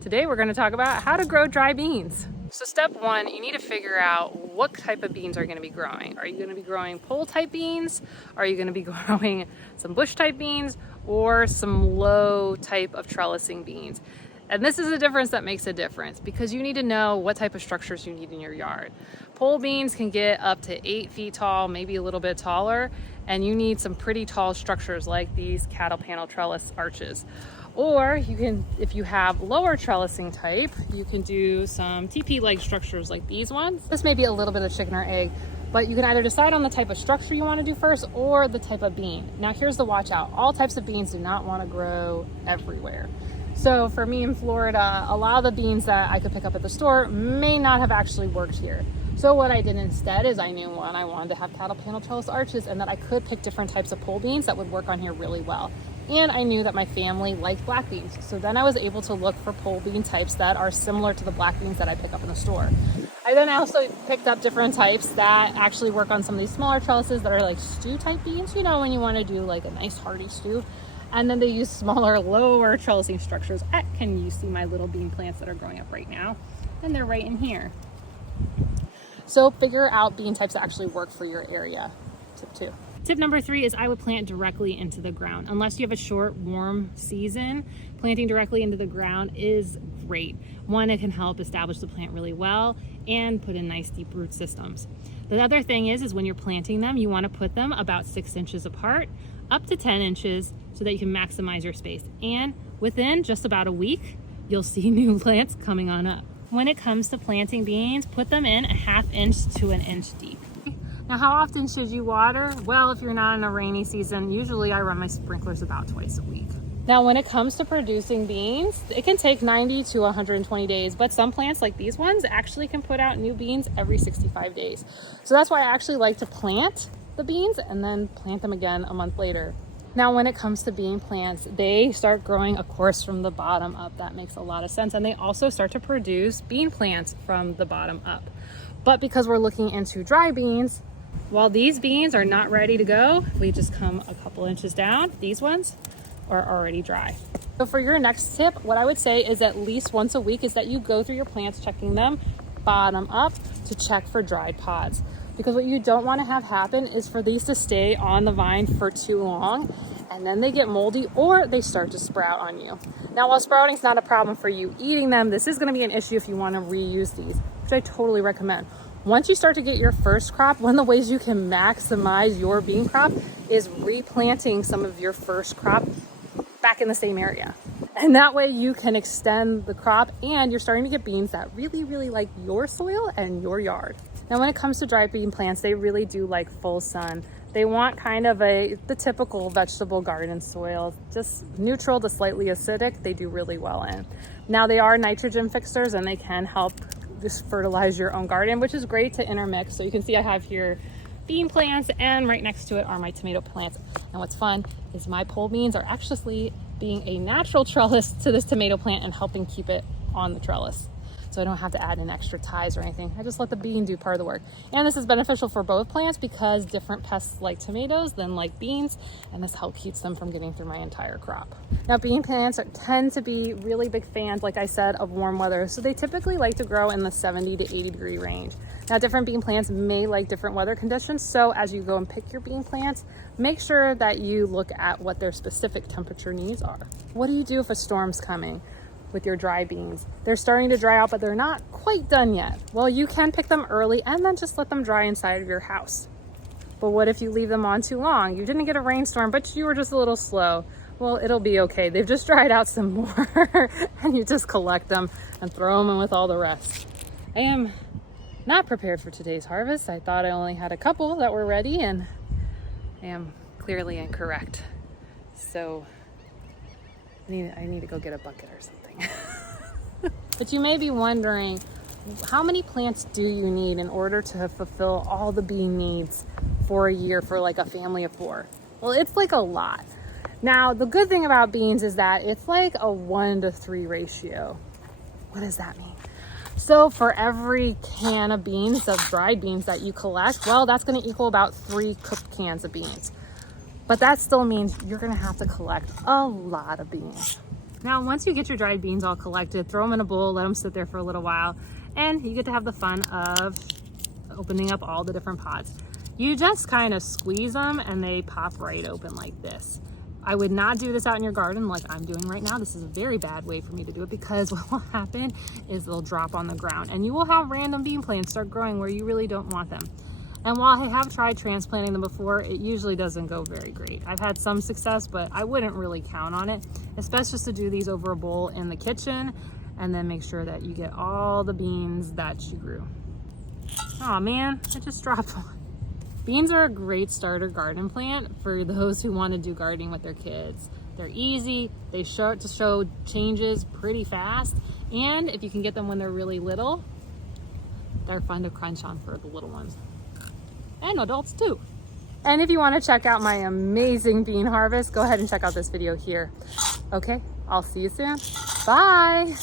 Today we're going to talk about how to grow dry beans. So step one, you need to figure out what type of beans are going to be growing. Are you going to be growing pole type beans? Are you going to be growing some bush type beans or some low type of trellising beans? And this is a difference that makes a difference because you need to know what type of structures you need in your yard. Pole beans can get up to 8 feet tall, maybe a little bit taller, and you need some pretty tall structures like these cattle panel trellis arches. Or you can, if you have lower trellising type, you can do some TP-leg structures like these ones. This may be a little bit of chicken or egg, but you can either decide on the type of structure you want to do first or the type of bean. Now here's the watch out. All types of beans do not want to grow everywhere. So for me in Florida, a lot of the beans that I could pick up at the store may not have actually worked here. So what I did instead is I knew I wanted to have cattle panel trellis arches and that I could pick different types of pole beans that would work on here really well. And I knew that my family liked black beans. So then I was able to look for pole bean types that are similar to the black beans that I pick up in the store. I then also picked up different types that actually work on some of these smaller trellises that are like stew type beans, you know, when you want to do like a nice hearty stew. And then they use smaller, lower trellising structures. Can you see my little bean plants that are growing up right now? And they're right in here. So figure out bean types that actually work for your area. Tip 2. Tip number 3 is I would plant directly into the ground. Unless you have a short, warm season, planting directly into the ground is great. One, it can help establish the plant really well and put in nice deep root systems. The other thing is when you're planting them, you want to put them about 6 inches apart, up to 10 inches, so that you can maximize your space. And within just about a week, you'll see new plants coming on up. When it comes to planting beans, put them in a 1/2 inch to 1 inch deep. Now, how often should you water? Well, if you're not in a rainy season, usually I run my sprinklers about twice a week. Now, when it comes to producing beans, it can take 90 to 120 days, but some plants like these ones actually can put out new beans every 65 days. So that's why I actually like to plant the beans and then plant them again a month later. Now, when it comes to bean plants, they start growing, of course, from the bottom up. That makes a lot of sense. And they also start to produce bean plants from the bottom up. But because we're looking into dry beans, while these beans are not ready to go, we just come a couple inches down. These ones are already dry. So for your next tip, what I would say is at least once a week is that you go through your plants, checking them bottom up to check for dried pods. Because what you don't want to have happen is for these to stay on the vine for too long and then they get moldy or they start to sprout on you. Now, while sprouting is not a problem for you eating them, this is going to be an issue if you want to reuse these, which I totally recommend. Once you start to get your first crop, one of the ways you can maximize your bean crop is replanting some of your first crop back in the same area. And that way you can extend the crop and you're starting to get beans that really, really like your soil and your yard. Now, when it comes to dry bean plants, they really do like full sun. They want kind of the typical vegetable garden soil, just neutral to slightly acidic. They do really well in. Now, they are nitrogen fixers and they can help just fertilize your own garden, which is great to intermix. So you can see I have here bean plants and right next to it are my tomato plants. And what's fun is my pole beans are actually being a natural trellis to this tomato plant and helping keep it on the trellis. So I don't have to add in extra ties or anything. I just let the bean do part of the work. And this is beneficial for both plants because different pests like tomatoes than like beans, and this help keeps them from getting through my entire crop. Now, bean plants tend to be really big fans, like I said, of warm weather. So they typically like to grow in the 70 to 80 degree range. Now, different bean plants may like different weather conditions. So as you go and pick your bean plants, make sure that you look at what their specific temperature needs are. What do you do if a storm's coming? With your dry beans, they're starting to dry out, but they're not quite done yet. Well, you can pick them early and then just let them dry inside of your house. But what if you leave them on too long? You didn't get a rainstorm, but you were just a little slow. Well, it'll be okay. They've just dried out some more and you just collect them and throw them in with all the rest. I am not prepared for today's harvest. I thought I only had a couple that were ready and I am clearly incorrect. So I need to go get a bucket or something. But you may be wondering, how many plants do you need in order to fulfill all the bean needs for a year for like a family of 4? Well, it's like a lot. Now, the good thing about beans is that it's like a 1-to-3 ratio. What does that mean? So for every can of beans, of dried beans that you collect, well, that's going to equal about 3 cooked cans of beans. But that still means you're going to have to collect a lot of beans. Now, once you get your dried beans all collected, throw them in a bowl, let them sit there for a little while, and you get to have the fun of opening up all the different pods. You just kind of squeeze them and they pop right open like this. I would not do this out in your garden like I'm doing right now. This is a very bad way for me to do it because what will happen is they'll drop on the ground and you will have random bean plants start growing where you really don't want them. And while I have tried transplanting them before, it usually doesn't go very great. I've had some success, but I wouldn't really count on it. It's best just to do these over a bowl in the kitchen and then make sure that you get all the beans that you grew. Oh man, I just dropped one. Beans are a great starter garden plant for those who want to do gardening with their kids. They're easy, they show changes pretty fast, and if you can get them when they're really little, they're fun to crunch on for the little ones. And adults too. And if you want to check out my amazing bean harvest, go ahead and check out this video here. Okay, I'll see you soon. Bye.